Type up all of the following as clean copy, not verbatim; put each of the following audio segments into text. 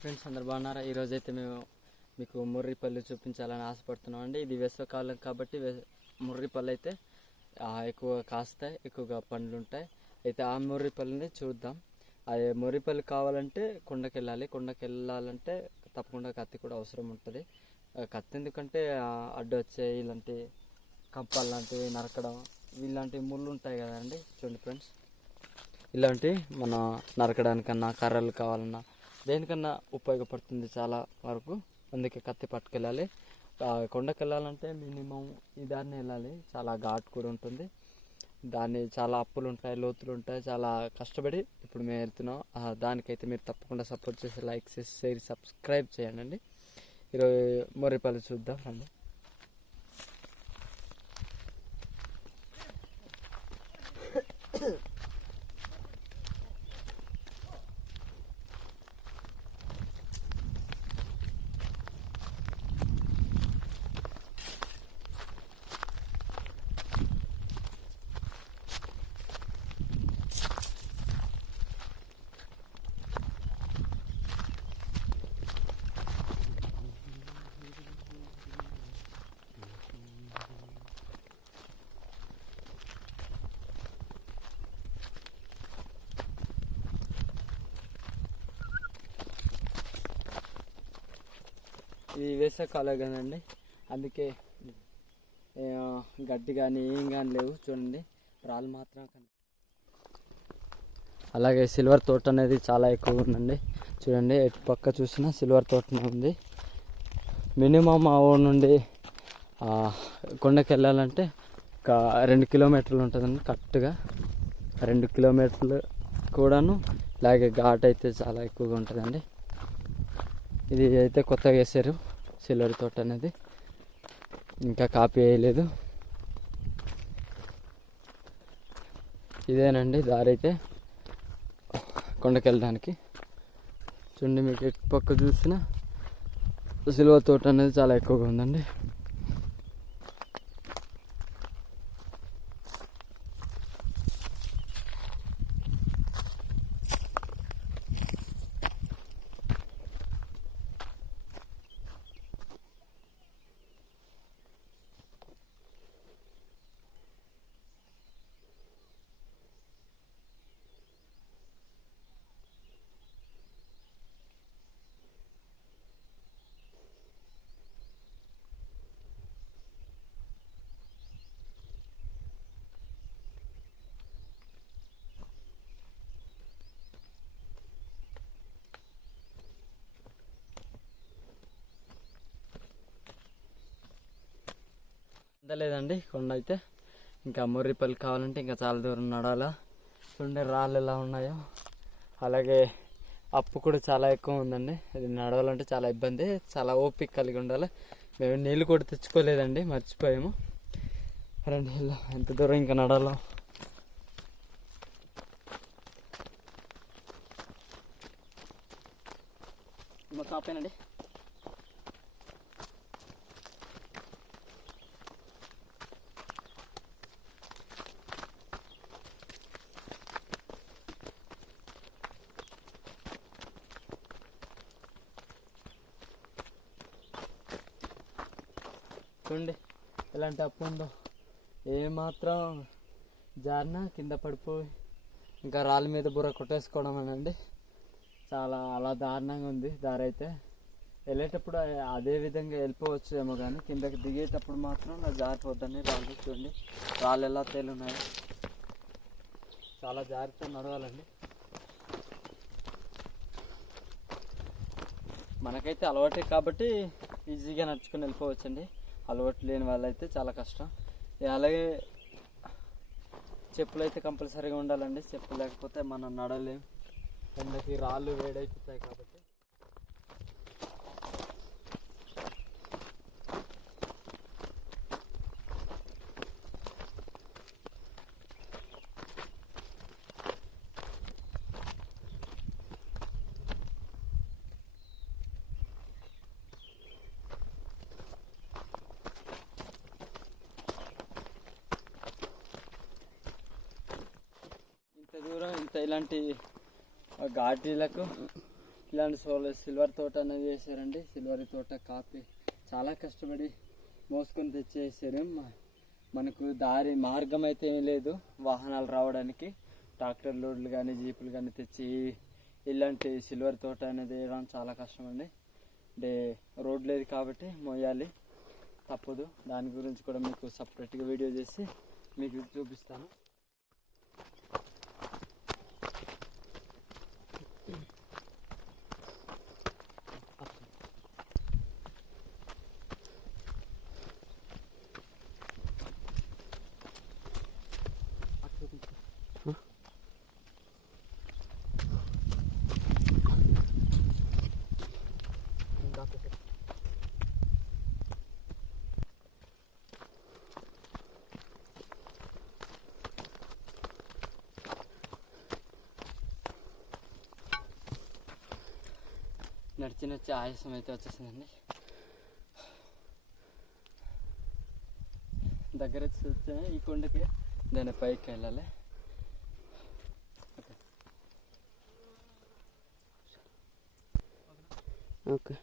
Friends అందరు బాగున్నారా? ఈరోజు అయితే మేము మీకు ముర్రి పళ్ళు చూపించాలని ఆశపడుతున్నాం అండి. ఇది వేసవకాలం కాబట్టి ముర్రి పళ్ళు అయితే ఎక్కువ కాస్తాయి, ఎక్కువగా పండ్లు ఉంటాయి. అయితే ఆ ముర్రి పళ్ళని చూద్దాం. అది ముర్రి పళ్ళు కావాలంటే కొండకి వెళ్ళాలంటే తప్పకుండా కత్తి కూడా అవసరం ఉంటుంది. కత్తి ఎందుకంటే అడ్డు వచ్చే ఇలాంటి కంపాలు లాంటివి నరకడం, ఇలాంటి ముళ్ళు ఉంటాయి కదండి. చూడండి ఫ్రెండ్స్, ఇలాంటి మన నరకడానికన్నా కర్రలు కావాలన్నా దేనికన్నా ఉపయోగపడుతుంది చాలా వరకు. అందుకే కత్తి పట్టుకెళ్ళాలి. కొండకి వెళ్ళాలంటే మినిమం ఈ దారిని వెళ్ళాలి. చాలా ఘాట్ కూడా ఉంటుంది, దాన్ని చాలా అప్పులు ఉంటాయి, లోతులు ఉంటాయి. చాలా కష్టపడి ఇప్పుడు మేము వెళ్తున్నాం. దానికైతే మీరు తప్పకుండా సపోర్ట్ చేసి లైక్ చేసి షేర్ సబ్స్క్రైబ్ చేయండి. ఈరోజు ముర్రిపల్లి చూద్దాం రండి. ఇది వేసవకాలం కదండి, అందుకే గడ్డి కానీ ఏం కానీ లేవు. చూడండి, రాళ్ళు మాత్రం అలాగే సిల్వర్ తోట అనేది చాలా ఎక్కువ ఉందండి. చూడండి, ఎటు పక్క చూసినా సిల్వర్ తోటనే ఉంది. మినిమం మా ఊరు నుండి కొండకి వెళ్ళాలంటే ఒక 2 కిలోమీటర్లు ఉంటుందండి. కరెక్ట్గా 2 కిలోమీటర్లు కూడాను. అలాగే ఘాట్ అయితే చాలా ఎక్కువగా ఉంటుందండి. ఇది అయితే కొత్తగా వేసారు సిల్వర్ తోట అనేది, ఇంకా కాపీ వేయలేదు. ఇదేనండి దారి అయితే కొండకి వెళ్ళడానికి. చూడండి, మీకు ఎటు పక్క చూసినా సిల్వర్ తోట అనేది చాలా ఎక్కువగా ఉందండి. లేదండి కొండ అయితే, ఇంకా ముర్రిపల్లి కావాలంటే ఇంకా చాలా దూరం నడాలా. చూడండి రాళ్ళు ఎలా ఉన్నాయో, అలాగే అప్పు కూడా చాలా ఎక్కువ ఉందండి. అది నడవాలంటే చాలా ఇబ్బంది, చాలా ఓపిక కలిగి ఉండాలి. మేము నీళ్ళు కూడా తెచ్చుకోలేదండి, మర్చిపోయాము. రండి ఎంత దూరం ఇంకా నడాలో. మొత్తం ఆపేనండి. చూడండి ఎలాంటి అప్పు ఉందో, ఏమాత్రం జారినా కింద పడిపోయి ఇంకా రాళ్ళ మీద బుర్ర కొట్టేసుకోవడం అనండి. చాలా అలా దారుణంగా ఉంది దారి అయితే. వెళ్ళేటప్పుడు అదే విధంగా వెళ్ళిపోవచ్చు ఏమో, కానీ కిందకి దిగేటప్పుడు మాత్రం నా జారిపోద్దని రాళ్ళు. చూడండి రాళ్ళు ఎలా తేలున్నాయో, చాలా జాగ్రత్తగా నడవాలండి. మనకైతే అలవాటే కాబట్టి ఈజీగా నడుచుకొని వెళ్ళిపోవచ్చండి. అలవాటు లేని వాళ్ళైతే చాలా కష్టం. అలాగే చెప్పులు అయితే కంపల్సరీగా ఉండాలండి. చెప్పులు లేకపోతే మనం నడలేం, ఎండకి రాళ్ళు వేడైపోతాయి కాబట్టి. దూరం ఇంత ఇలాంటి ఘాటీలకు ఇలాంటి సిల్వర్ తోట అనేది వేసారండి. సిల్వర్ తోట కాపీ చాలా కష్టపడి మోసుకొని తెచ్చేసారు. మనకు దారి మార్గం అయితే ఏం లేదు వాహనాలు రావడానికి. ట్రాక్టర్ లోడ్లు కానీ జీపులు కానీ తెచ్చి ఇలాంటి సిల్వర్ తోట అనేది వేయడం చాలా కష్టం అండి. అంటే రోడ్ లేదు కాబట్టి మోయాలి, తప్పదు. దాని గురించి కూడా మీకు సపరేట్గా వీడియో చేసి మీకు చూపిస్తాను. నడిచి ఆయాసం అయితే వచ్చేసిందండి. దగ్గర వచ్చి ఈ కొండకి దాని పైకి వెళ్ళాలి. ఓకే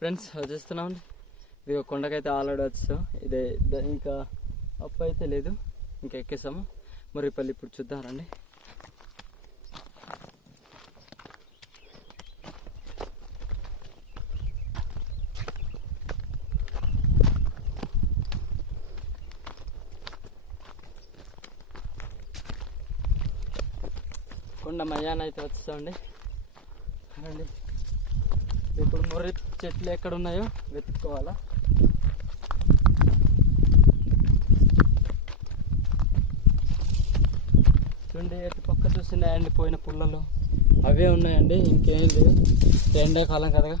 ఫ్రెండ్స్ వచ్చేస్తున్నామండి. ఇది కొండకైతే ఆల్రెడీ వచ్చాం. ఇదే ఇంకా అప్పు అయితే లేదు, ఇంకా ఎక్కేసాము. మురిపల్లి ఇప్పుడు చూద్దాం రండి. కొండ మయాన అయితే వచ్చేసామండి. రండి. ఇప్పుడు ముర్రి చెట్లు ఎక్కడ ఉన్నాయో వెతుక్కోవాలా. చూడండి, ఎటు పక్క చూసిన ఎండిపోయిన పుల్లలు అవే ఉన్నాయండి, ఇంకేం లేదు. ఎండాకాలం కదా,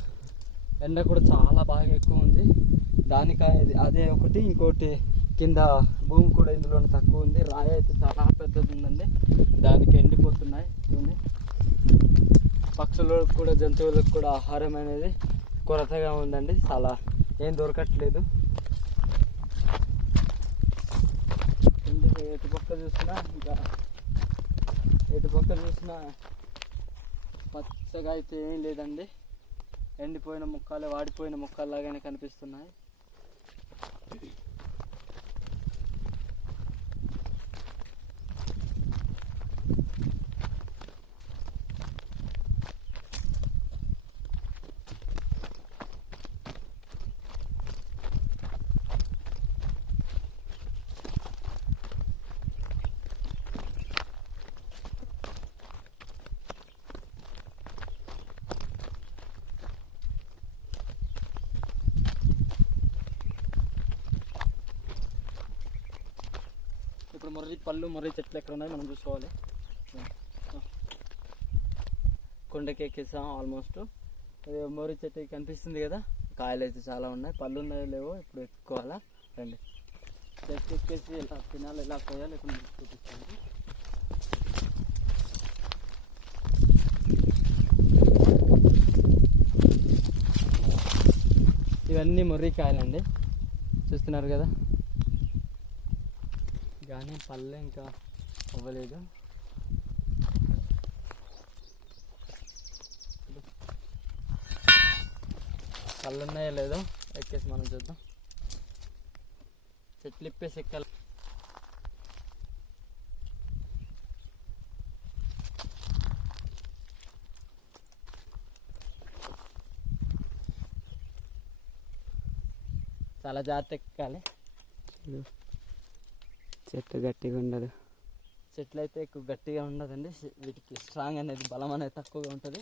ఎండ కూడా చాలా బాగా ఎక్కువ ఉంది. అదే ఒకటి, ఇంకోటి కింద భూమి కూడా ఇందులో తక్కువ ఉంది. రాయి అయితే చాలా పెద్దది ఉందండి, దానికి ఎండిపోతున్నాయి. చూడండి, పక్షులకు కూడా జంతువులకు కూడా ఆహారం అనేది కొరతగా ఉందండి, చాలా ఏం దొరకట్లేదు. ఎటు పక్క చూసినా పచ్చగా అయితే ఏం లేదండి. ఎండిపోయిన ముక్కలు, వాడిపోయిన ముక్కలు లాగానే కనిపిస్తున్నాయి. ఇప్పుడు ముర్రి చెట్లు ఎక్కడ ఉన్నాయి మనం చూసుకోవాలి. కొండకి ఎక్కేసాం ఆల్మోస్ట్. ముర్రి చెట్టు కనిపిస్తుంది కదా, కాయలు అయితే చాలా ఉన్నాయి. పళ్ళు ఉన్నాయో లేవో ఇప్పుడు ఎత్తుకోవాలా. రండి, చెట్టు ఎక్కేసి ఎలా తినాలి, ఎలా కోయాలి ఇప్పుడు మీకు చూపిస్తాను. ఇవన్నీ ముర్రి కాయలండి, చూస్తున్నారు కదా. కానీ పళ్ళు ఇంకా అవ్వలేదు. పళ్ళు ఉన్నాయో లేదో ఎక్కేసి మనం చూద్దాం. చెట్లు ఇప్పేసి ఎక్కాలి. చాలా జాగ్రత్త ఎక్కాలి. చెట్టు గట్టిగా ఉండదు, చెట్లు అయితే ఎక్కువ గట్టిగా ఉండదండి. వీటికి స్ట్రాంగ్ అనేది, బలం అనేది తక్కువగా ఉంటుంది.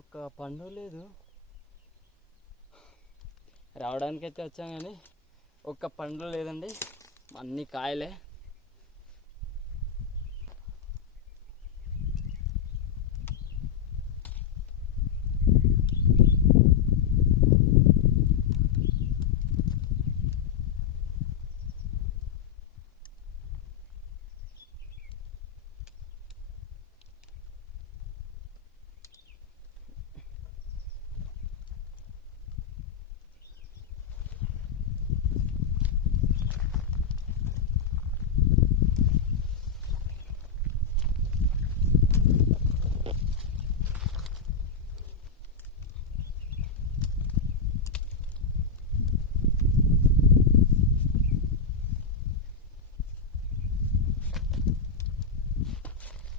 ఒక్క పండు లేదు, రావడానికైతే వచ్చాం కానీ ఒక్క పండు లేదండి, అన్ని కాయలే.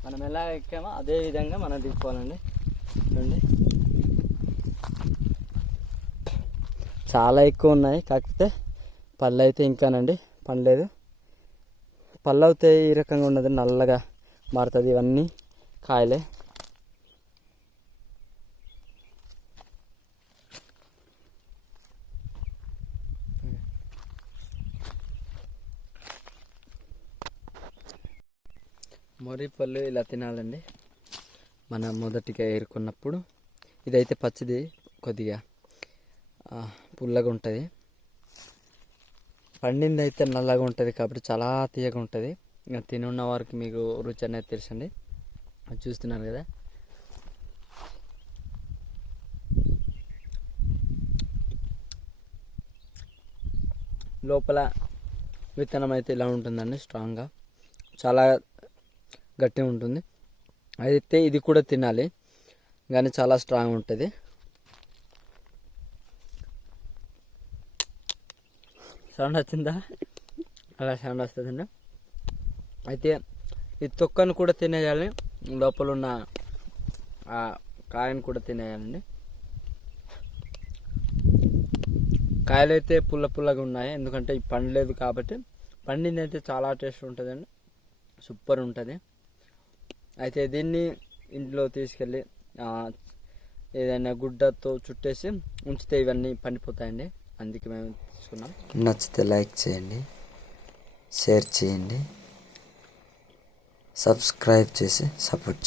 మనం ఎలా ఎక్కామో అదే విధంగా మనం దిగిపోవాలండి. చూడండి చాలా ఎక్కువ ఉన్నాయి, కాకపోతే పళ్ళు అయితే ఇంకానండి పండలేదు. పళ్ళు అయితే ఈ రకంగా ఉన్నది, నల్లగా మారుతుంది. ఇవన్నీ కాయలే. మొర్రి పళ్ళు ఇలా తినాలండి మనం మొదటిగా ఏరుకున్నప్పుడు. ఇదైతే పచ్చిది, కొద్దిగా పుల్లగా ఉంటుంది. పండింది అయితే నల్లగా ఉంటుంది కాబట్టి చాలా తీయగా ఉంటుంది. ఇంకా తినున్న వారికి మీకు రుచి అనేది తెలుసండి. చూస్తున్నారు కదా. లోపల విత్తనం అయితే ఇలా ఉంటుందండి, స్ట్రాంగ్గా చాలా గట్టిగా ఉంటుంది. అయితే ఇది కూడా తినాలి, కానీ చాలా స్ట్రాంగ్ ఉంటుంది. సౌండ్ వచ్చిందా? అలా సౌండ్ వస్తుందండి. అయితే ఈ తొక్కను కూడా తినేయాలి, లోపల ఉన్న ఆ కాయను కూడా తినేయాలండి. కాయలు అయితే పుల్లగా ఉన్నాయి, ఎందుకంటే ఈ పండలేదు కాబట్టి. పండింది అయితే చాలా టేస్ట్ ఉంటుందండి, సూపర్ ఉంటుంది. అయితే దీన్ని ఇంట్లో తీసుకెళ్ళి ఏదైనా గుడ్డతో చుట్టేసి ఉంచితే ఇవన్నీ పండిపోతాయండి. అందుకే మేము తీసుకున్నాం. నచ్చితే లైక్ చేయండి, షేర్ చేయండి, సబ్స్క్రైబ్ చేసి సపోర్ట్ చేయండి.